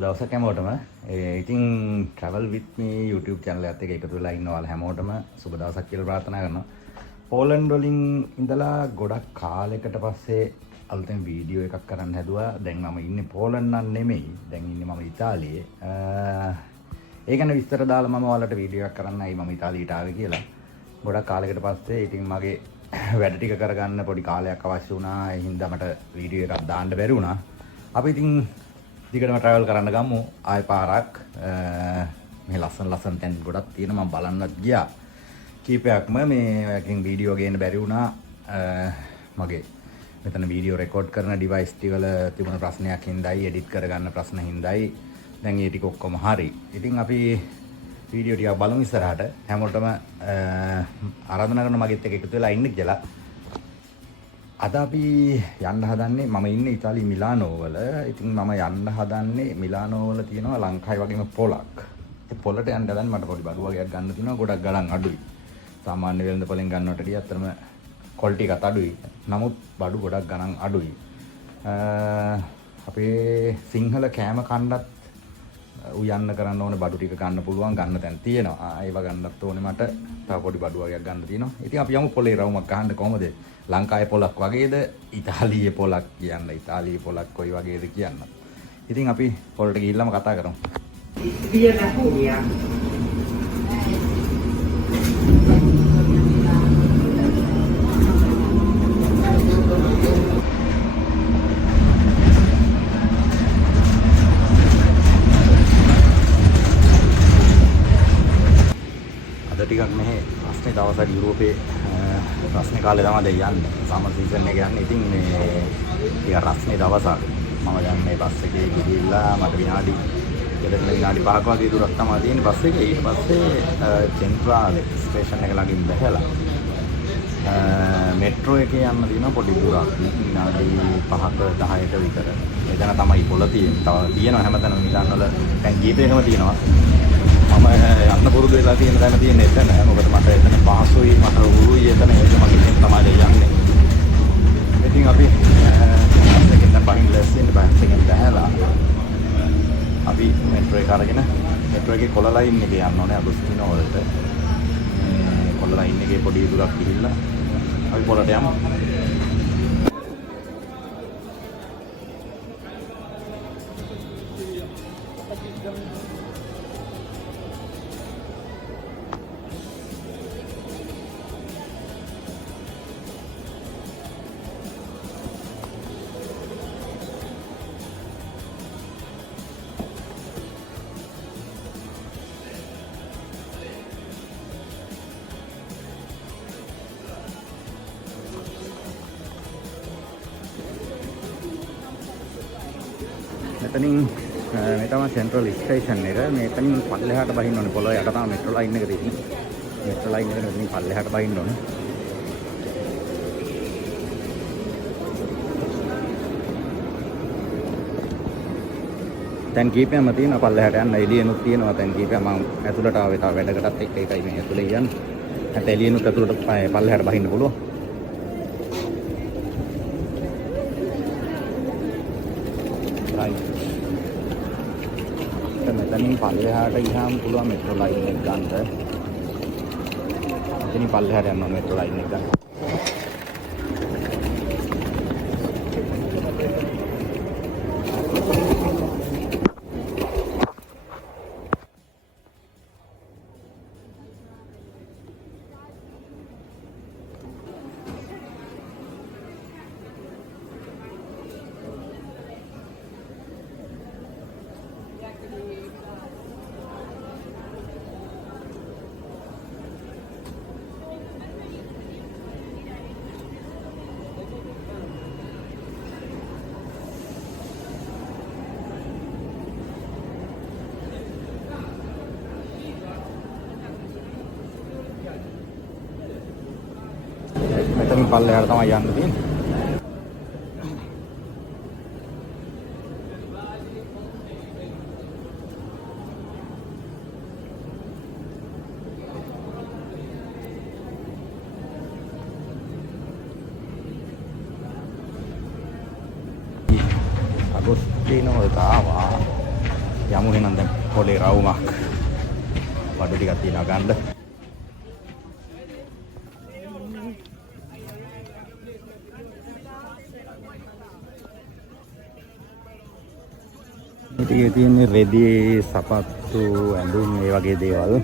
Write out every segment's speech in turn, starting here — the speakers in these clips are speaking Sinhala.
දවසක් හැමෝටම. ඉතින් travel with me YouTube channel එකත් එක්ක එකතු වෙලා ඉන්නවා හැමෝටම සුබ දවසක් කියලා ප්‍රාර්ථනා කරනවා. පෝලන්ඩ් වලින් ඉඳලා ගොඩක් කාලයකට පස්සේ අලුතෙන් වීඩියෝ එකක් කරන්න හැදුවා. දැන් මම ඉන්නේ පෝලන්ඩ් නම් නෙමෙයි. දැන් ඉන්නේ මම ඉතාලියේ. ඒ ගැන විස්තර දාලා මම ඔයාලට වීඩියෝ එකක් කරන්නයි මම ඉතාලියට ආවේ කියලා. ගොඩක් කාලයකට පස්සේ ඉතින් මගේ වැඩ ටික කරගන්න පොඩි කාලයක් අවශ්‍ය වුණා. ඒ හින්දා මට වීඩියෝ එකක් දාන්න බැරි වුණා. අපි ඉතින් දිගටම travel කරන්න ගමු ආයෙ පාරක්. මේ ලස්සන තැන් ගොඩක් තියෙනවා මම බලන්නත් ගියා. කීපයක්ම මේකෙන් වීඩියෝ ගේන්න බැරි වුණා. මගේ මෙතන වීඩියෝ රෙකෝඩ් කරන ඩිවයිස් ටිකවල තිබුණ ප්‍රශ්නයක් හින්දායි එඩිට් කරගන්න ප්‍රශ්න හින්දායි දැන් ඒ ටික ඔක්කොම හරි. ඉතින් අපි වීඩියෝ ටික බලමු ඉස්සරහට. හැමෝටම ආරාධනා කරන මගෙත් එක්ක එකතු වෙලා ඉන්න කියලා. අද අපි යන්න හදන්නේ මම ඉන්නේ ඉතාලි මිලානෝ වල. ඉතින් මම යන්න හදන්නේ මිලානෝ වල තියෙනවා ලංකාවේ වගේම පොලක්. ඒ පොලට යන්න හදන්නේ මට පොඩි බඩු වගේක් ගන්න තියෙනවා. ගොඩක් ගණන් අඩුයි. සාමාන්‍ය වෙළඳ පොලෙන් ගන්නවට වඩා අතරම ක්වොලිටි එකත් අඩුයි. නමුත් බඩු ගොඩක් ගණන් අඩුයි. අපේ සිංහල කෑම කන්නත් උයන්න කරන්න ඕනේ බඩු ටික ගන්න පුළුවන් ගන්න තැන් තියෙනවා. ඒව ගන්නත් ඕනේ මට. තව පොඩි බඩු වගේක් ගන්න තියෙනවා. ඉතින් අපි යමු පොලේ රවුමක් ගහන්න කොහමද? ලංකාවේ පොලක් වගේද ඉතාලියේ පොලක් කියන්න. ඉතාලියේ පොලක් කොයි වගේද කියන්න. ඉතින් අපි පොලට ගිහිල්ලාම කතා කරමු. අද ටිකක් මෙහෙ රස්නේ දවසක් යුරෝපේ රස්නේ කාලේ තමයි දැන් යන්නේ. සමර් සීසන් එක යන්නේ. ඉතින් මේ ටික රස්නේ දවසක් මම දැන් මේ බස් එකේ ගිහිල්ලා මට විනාඩි 5ක වගේ දුරක් තමයි තියෙන්නේ බස් එකේ. ඊට පස්සේ සෙන්ට්‍රාල් ස්ටේෂන් එක ළඟින් බැහැලා මෙට්‍රෝ එකේ යන්න තියෙනවා පොඩි දුරක්. විනාඩි 5ක 10ක විතර. එතන තමයි පොළ තියෙන්නේ. තව තියෙනවා හැමතැනම මිලාන් වල දැන් ජීපේකම තියෙනවා. මම යන්න පුරුදු වෙලා තියෙන තැන තියෙන එතන. මොකද මට එතන පහසුයි මට උරුයි එතන ඒක මගේ තමයි යන්නේ. ඉතින් අපි දෙකෙන් බහින් ලැස්තින් බස් එකෙන් බහලා අපි මෙට්‍රෝ එක අරගෙන මෙට්‍රෝ එකේ කොළ ලයින් එකේ යන්න ඕනේ අගොස්ටිනෝ වලට. කොළ ලයින් එකේ පොඩි දුරක් ගිහිල්ලා අපි පොළට යමු. මෙතනින් මේ තමයි සෙන්ට්‍රල් ස්ටේෂන් එක. මෙතනින් පල්ලෙහාට බහින්න ඕනේ. පොළොව යට තමයි මෙට්‍රෝ ලයින් එක තියෙන්නේ. මෙට්‍රෝ ලයින් එක මෙතනින් පල්ලෙහාට බහින්න ඕනේ. දැන් කීපයක්ම තියෙනවා පල්ලෙහාට යන්න. එළියෙනුත් තියෙනවා දැන් කීපයක්. මම ඇතුළට ආවේ තව වැඩකටත් එක්ක ඒකයි මේ ඇතුළේ යන්නේ. නැත්නම් එළියෙනුත් ඇතුළට පල්ලෙහාට බහින්න පුළුවන්. මෙතනින් පල්ලෙහාට ගියාම පුළුවන් මෙට්‍රෝ ලයින් එක ගන්න. මෙතනින් පල්ලෙහාට යන්න ඕනේ මෙට්‍රෝ ලයින් එක ගන්න. මෙතනින් පල්ලෙහාට තමයි යන්න තියෙන්නේ. Agostino Tava යමු එහෙනම් දැන් පොලේ රවුමක් බඩු ටිකක් තියනවා ගන්න. මේකේ තියෙන්නේ රෙදි සපත්තු ඇඳුම් මේ වගේ දේවල්.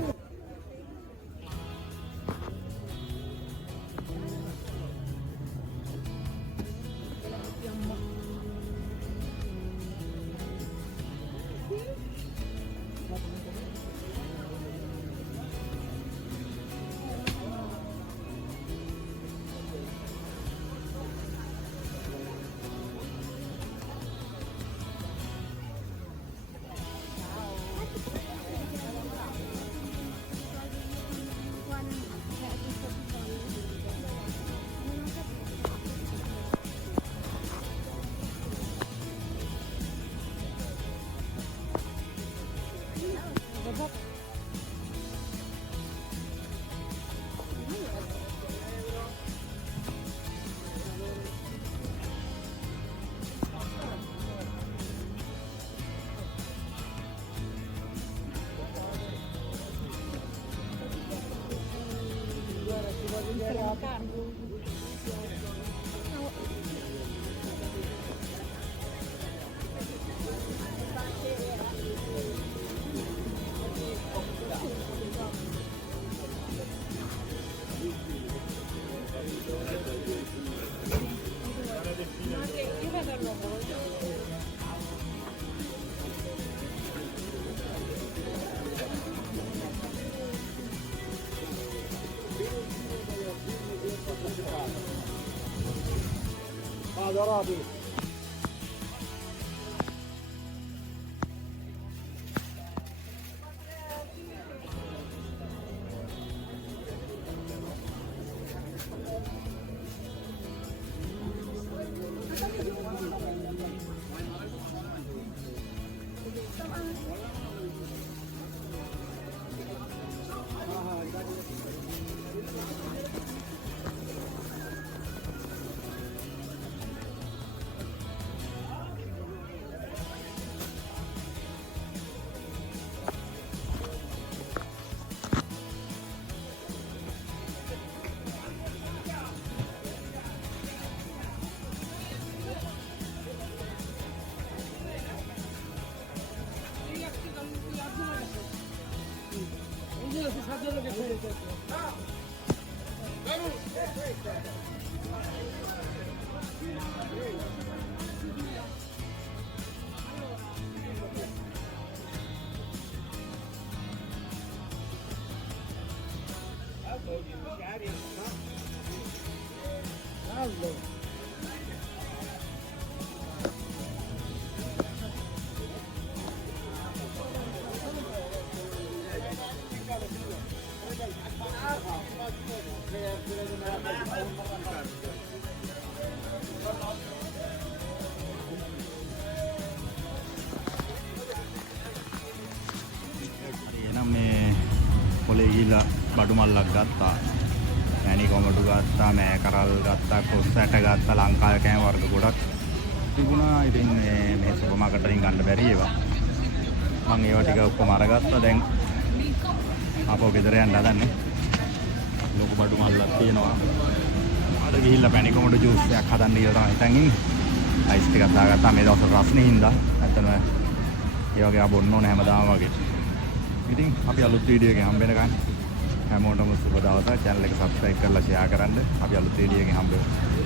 Arabi. පොලේ ගිහිල්ලා බඩු මල්ලක් ගත්තා. මෑණි කොමඩු ගත්තා, මෑ කරල් ගත්තා, කොස් ඇට ගත්තා, ලංකාවේ කෑම වර්ග ගොඩක් තිබුණා. ඉතින් මේ සුපර් මාකට් වලින් ගන්න බැරි ඒවා. මම ඒවා ටික ඔක්කොම අරගත්තා. දැන් ආපහු ගෙදර යන්න හදන්නේ. ලොකු බඩු මල්ලක් තියෙනවා. අද ගිහිල්ලා මෑණි කොමඩු ජූස් එකක් හදන්න කියලා තමයි හිතන් ඉන්නේ. අයිස් ටිකක් දාගත්තා මේ දවස්වල රස්නේ හින්දා. නැත්නම් ඒ වගේ ආ බොන්න ඕන හැමදාම වගේ. ඉතින් අපි අලුත් වීඩියෝ එකකින් හම්බ වෙනකන් හැමෝටම සුබ දවසක්. channel එක subscribe කරලා share කරන්න. අපි අලුත් වීඩියෝ එකකින් හම්බ වෙමු.